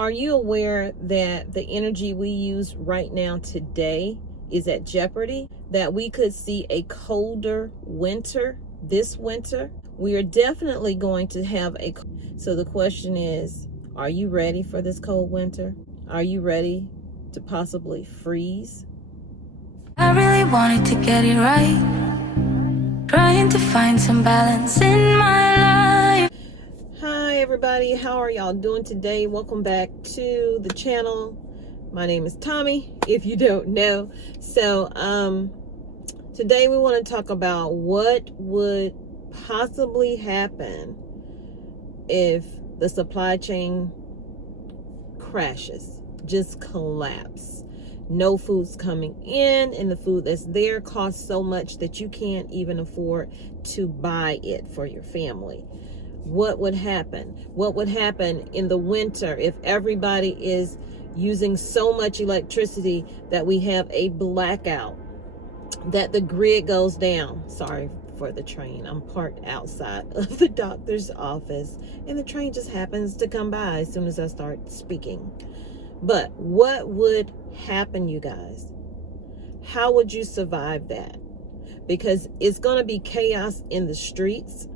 Are you aware that the energy we use right now today is at jeopardy? That we could see a colder winter this winter? We are definitely going to have so the question is, are you ready for this cold winter? Are you ready to possibly freeze? I really wanted to get it right, trying to find some balance in my life. Hi everybody, how are y'all doing today? Welcome back to the channel. My name is Tommy, if you don't know. So today we want to talk about what would possibly happen if the supply chain crashes, just collapse. No food's coming in, and the food that's there costs so much that you can't even afford to buy it for your family. What would happen? What would happen in the winter if everybody is using so much electricity that we have a blackout, that the grid goes down? Sorry for the train. I'm parked outside of the doctor's office, and the train just happens to come by as soon as I start speaking. But what would happen, you guys? How would you survive that? Because it's going to be chaos in the streets.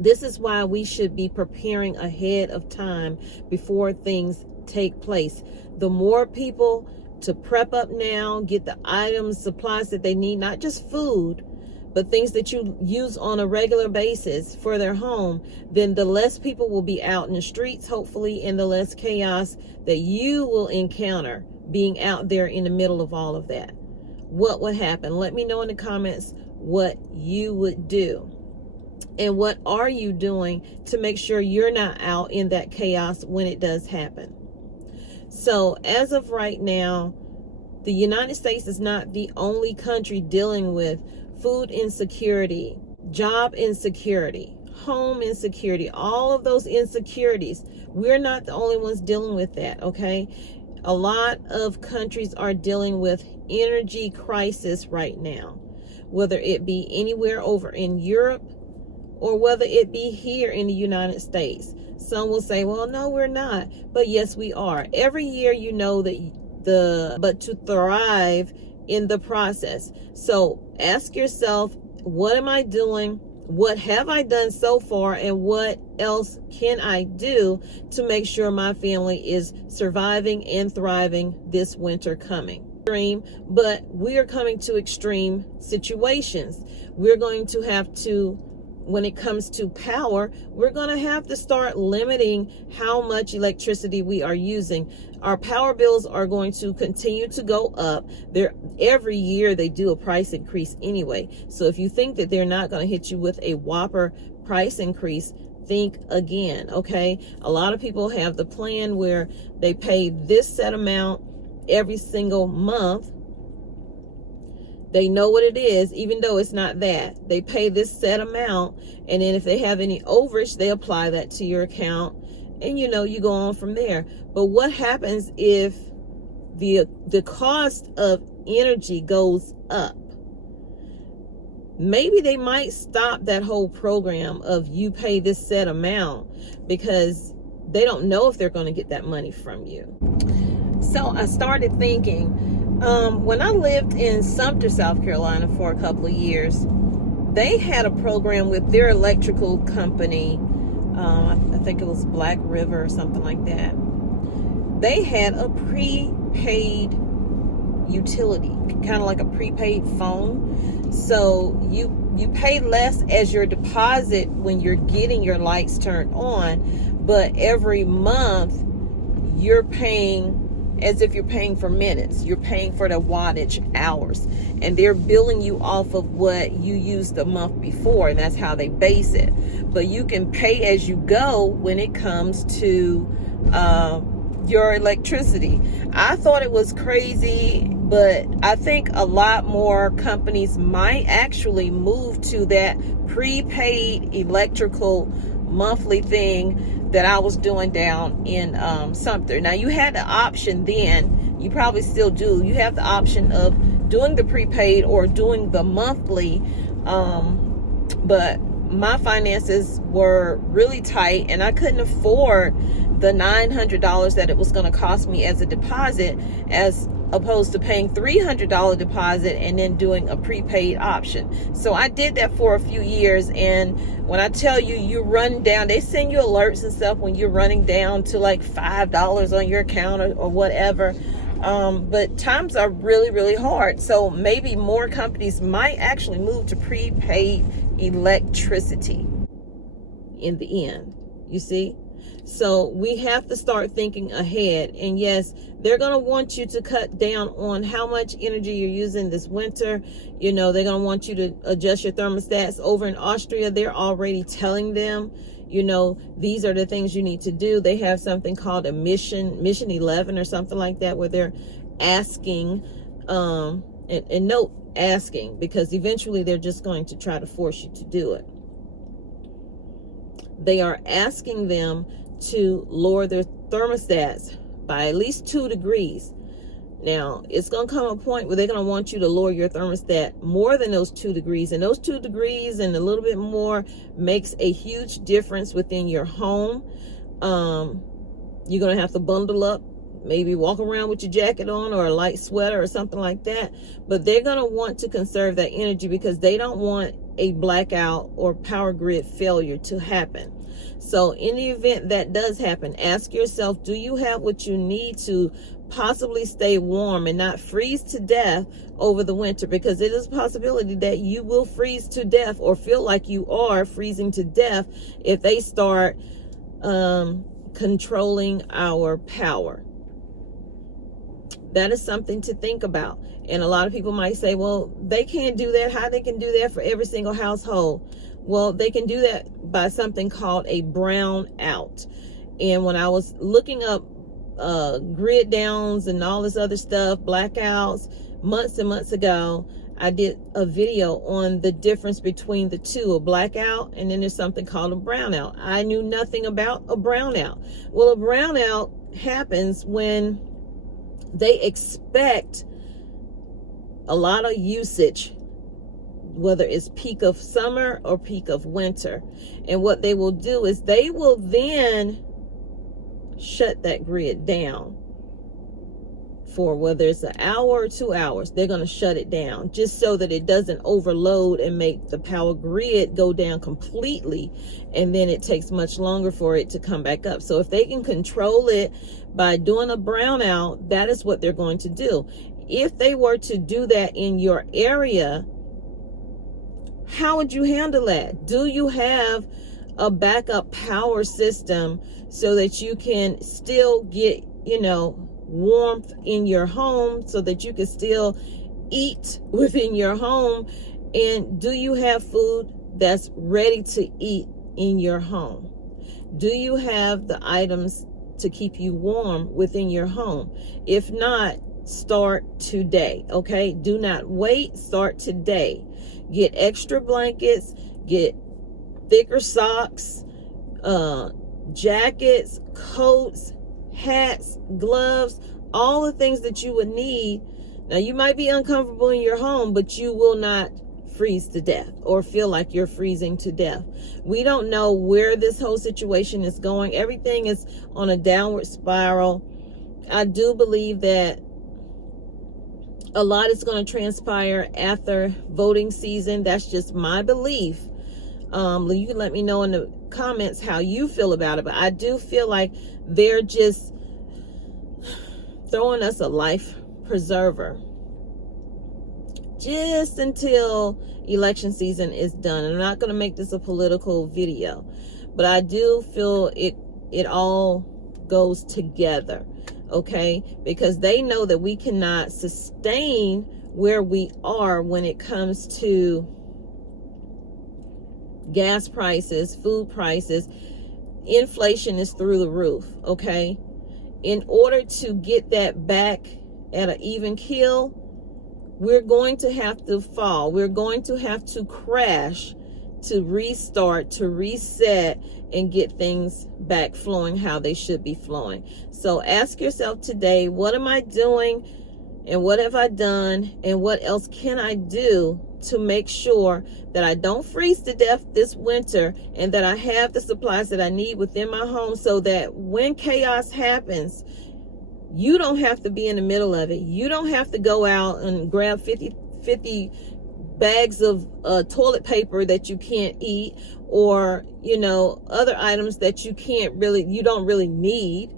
This is why we should be preparing ahead of time before things take place. The more people to prep up now, get the items, supplies that they need, not just food, but things that you use on a regular basis for their home, then the less people will be out in the streets, hopefully, and the less chaos that you will encounter being out there in the middle of all of that. What would happen? Let me know in the comments what you would do. And what are you doing to make sure you're not out in that chaos when it does happen? So as of right now, the United States is not the only country dealing with food insecurity, job insecurity, home insecurity, all of those insecurities. We're not the only ones dealing with that, okay? A lot of countries are dealing with energy crisis right now, whether it be anywhere over in Europe or whether it be here in the United States. Some will say, well, no, we're not. But yes, we are. Every year, you know that but to thrive in the process. So ask yourself, what am I doing? What have I done so far? And what else can I do to make sure my family is surviving and thriving this winter coming? But we are coming to extreme situations. We're going to have to, when it comes to power, we're going to have to start limiting how much electricity we are using. Our power bills are going to continue to go up. Every year they do a price increase anyway. So if you think that they're not going to hit you with a whopper price increase, think again, okay? A lot of people have the plan where they pay this set amount every single month. They know what it is, even though it's not that. They pay this set amount, and then if they have any overage, they apply that to your account, and you go on from there. But what happens if the cost of energy goes up? Maybe they might stop that whole program of you pay this set amount, because they don't know if they're going to get that money from you. So I started thinking, when I lived in Sumter, South Carolina for a couple of years, they had a program with their electrical company. I think it was Black River or something like that. They had a prepaid utility, kind of like a prepaid phone. So you pay less as your deposit when you're getting your lights turned on, but every month you're paying as if you're paying for minutes. You're paying for the wattage hours, and they're billing you off of what you used the month before, and that's how they base it. But you can pay as you go when it comes to your electricity. I thought it was crazy, but I think a lot more companies might actually move to that prepaid electrical monthly thing that I was doing down in Sumter. Now, you had the option then, you probably still do, you have the option of doing the prepaid or doing the monthly, but my finances were really tight and I couldn't afford the $900 that it was going to cost me as a deposit, as opposed to paying $300 deposit and then doing a prepaid option. So I did that for a few years, and when I tell you, you run down, they send you alerts and stuff when you're running down to like $5 on your account or whatever. But times are really, really hard. So maybe more companies might actually move to prepaid electricity in the end, you see? So we have to start thinking ahead. And yes, they're going to want you to cut down on how much energy you're using this winter. You know, they're going to want you to adjust your thermostats. Over in Austria, they're already telling them, you know, these are the things you need to do. They have something called a mission 11 or something like that, where they're asking, and note asking, because eventually they're just going to try to force you to do it. They are asking them to lower their thermostats by at least 2 degrees. Now, it's going to come a point where they're going to want you to lower your thermostat more than those 2 degrees. And those 2 degrees and a little bit more makes a huge difference within your home. You're going to have to bundle up, maybe walk around with your jacket on or a light sweater or something like that. But they're going to want to conserve that energy because they don't want a blackout or power grid failure to happen. So in the event that does happen, ask yourself, do you have what you need to possibly stay warm and not freeze to death over the winter? Because it is a possibility that you will freeze to death or feel like you are freezing to death if they start controlling our power. That is something to think about. And a lot of people might say, well, they can't do that. How they can do that for every single household? Well, they can do that by something called a brownout. And when I was looking up grid downs and all this other stuff, blackouts, months and months ago, I did a video on the difference between the two, a blackout, and then there's something called a brownout. I knew nothing about a brownout. Well, a brownout happens when they expect a lot of usage, whether it's peak of summer or peak of winter. And what they will do is they will then shut that grid down for whether it's an hour or 2 hours. They're going to shut it down just so that it doesn't overload and make the power grid go down completely, and then it takes much longer for it to come back up. So if they can control it by doing a brownout, that is what they're going to do. If they were to do that in your area, how would you handle that? Do you have a backup power system so that you can still get, warmth in your home, so that you can still eat within your home? And do you have food that's ready to eat in your home? Do you have the items to keep you warm within your home? If not, start today, okay? Do not wait, start today. Get extra blankets, get thicker socks, jackets, coats, hats, gloves, all the things that you would need. Now, you might be uncomfortable in your home, but you will not freeze to death or feel like you're freezing to death. We don't know where this whole situation is going. Everything is on a downward spiral. I do believe that a lot is going to transpire after voting season. That's just my belief. You can let me know in the comments how you feel about it, but I do feel like they're just throwing us a life preserver just until election season is done. And I'm not going to make this a political video, but I do feel it all goes together, okay? Because they know that we cannot sustain where we are when it comes to gas prices, food prices. Inflation is through the roof, okay? In order to get that back at an even keel, we're going to have to fall. We're going to have to crash to restart, to reset, and get things back flowing how they should be flowing. So ask yourself today, what am I doing? And what have I done? And what else can I do to make sure that I don't freeze to death this winter, and that I have the supplies that I need within my home, so that when chaos happens, you don't have to be in the middle of it. You don't have to go out and grab 50 bags of toilet paper that you can't eat, or, you know, other items that you don't really need.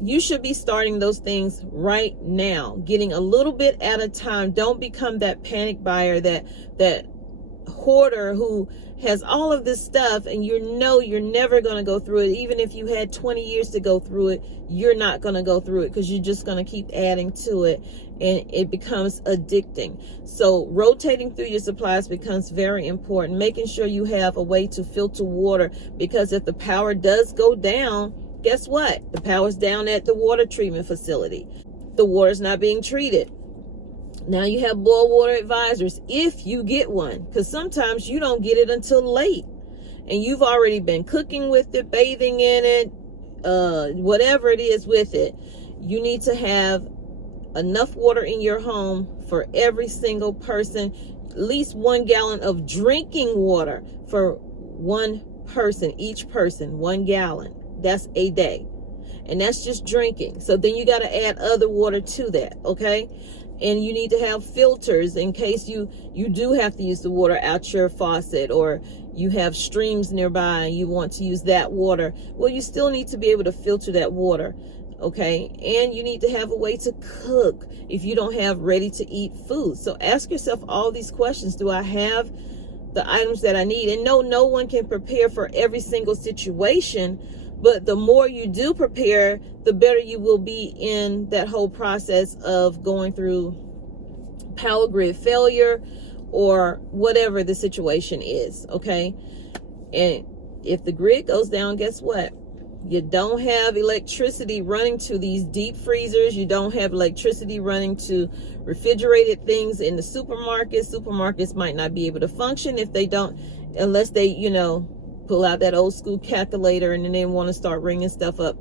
You should be starting those things right now, getting a little bit at a time. Don't become that panic buyer, that hoarder who has all of this stuff and you're never going to go through it. Even if you had 20 years to go through it, you're not going to go through it, because you're just going to keep adding to it, and it becomes addicting. So rotating through your supplies becomes very important. Making sure you have a way to filter water, because if the power does go down, guess what? The power's down at the water treatment facility. The water's not being treated. Now you have boil water advisors, if you get one, because sometimes you don't get it until late, and you've already been cooking with it, bathing in it, whatever it is with it. You need to have enough water in your home for every single person, at least 1 gallon of drinking water for one person, each person, 1 gallon. That's a day. And that's just drinking. So then you got to add other water to that, okay? And you need to have filters in case you do have to use the water out your faucet, or you have streams nearby and you want to use that water. Well, you still need to be able to filter that water, okay? And you need to have a way to cook if you don't have ready to eat food. So ask yourself all these questions. Do I have the items that I need? And no one can prepare for every single situation, but the more you do prepare, the better you will be in that whole process of going through power grid failure or whatever the situation is, okay? And if the grid goes down, guess what? You don't have electricity running to these deep freezers. You don't have electricity running to refrigerated things in the supermarkets. Supermarkets might not be able to function if they don't, unless they, pull out that old school calculator and then they want to start ringing stuff up,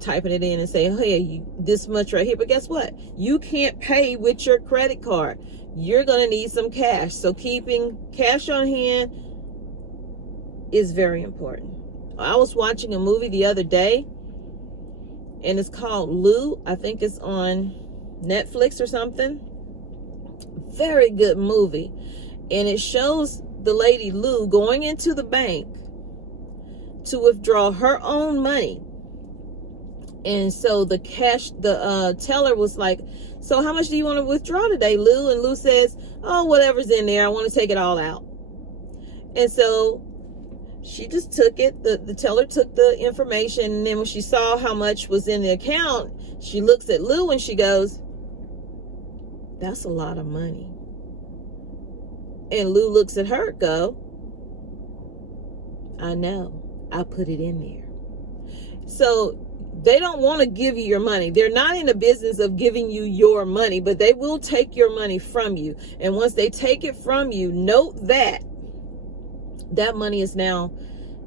typing it in and saying, hey, this much right here. But guess what? You can't pay with your credit card. You're going to need some cash. So keeping cash on hand is very important. I was watching a movie the other day, and it's called Lou. I think it's on Netflix or something. Very good movie. And it shows the lady Lou going into the bank to withdraw her own money. And so the teller was like, so how much do you want to withdraw today, Lou? And Lou says, oh, whatever's in there. I want to take it all out. And so she just took it. The teller took the information. And then when she saw how much was in the account, she looks at Lou and she goes, that's a lot of money. And Lou looks at her, go, I know, I put it in there. So they don't want to give you your money. They're not in the business of giving you your money, but they will take your money from you. And once they take it from you, note that money is now,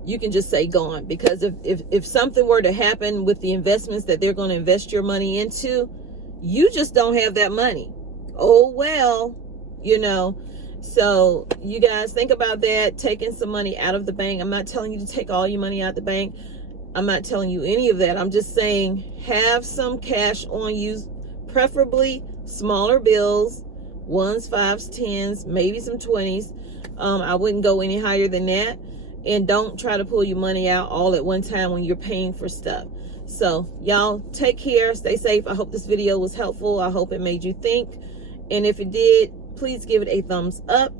you can just say gone. Because if something were to happen with the investments that they're going to invest your money into, you just don't have that money. Oh, well, So you guys think about that, taking some money out of the bank. I'm not telling you to take all your money out of the bank. I'm not telling you any of that. I'm just saying have some cash on you, preferably smaller bills, 1s, 5s, 10s, maybe some 20s. I wouldn't go any higher than that. And don't try to pull your money out all at one time when you're paying for stuff. So y'all take care, stay safe. I hope this video was helpful. I hope it made you think. And if it did, please give it a thumbs up.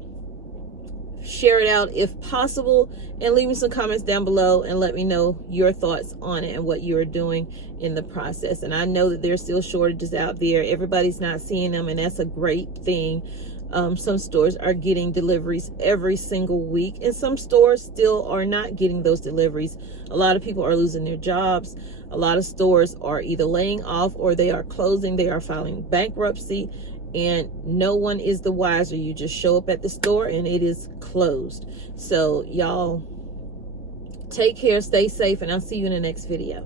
Share it out if possible, and leave me some comments down below and let me know your thoughts on it and what you're doing in the process. And I know that there's still shortages out there. Everybody's not seeing them, and that's a great thing. Some stores are getting deliveries every single week, and some stores still are not getting those deliveries. A lot of people are losing their jobs. A lot of stores are either laying off or they are closing. They are filing bankruptcy. And no one is the wiser. You just show up at the store and it is closed. So y'all take care, stay safe, and I'll see you in the next video.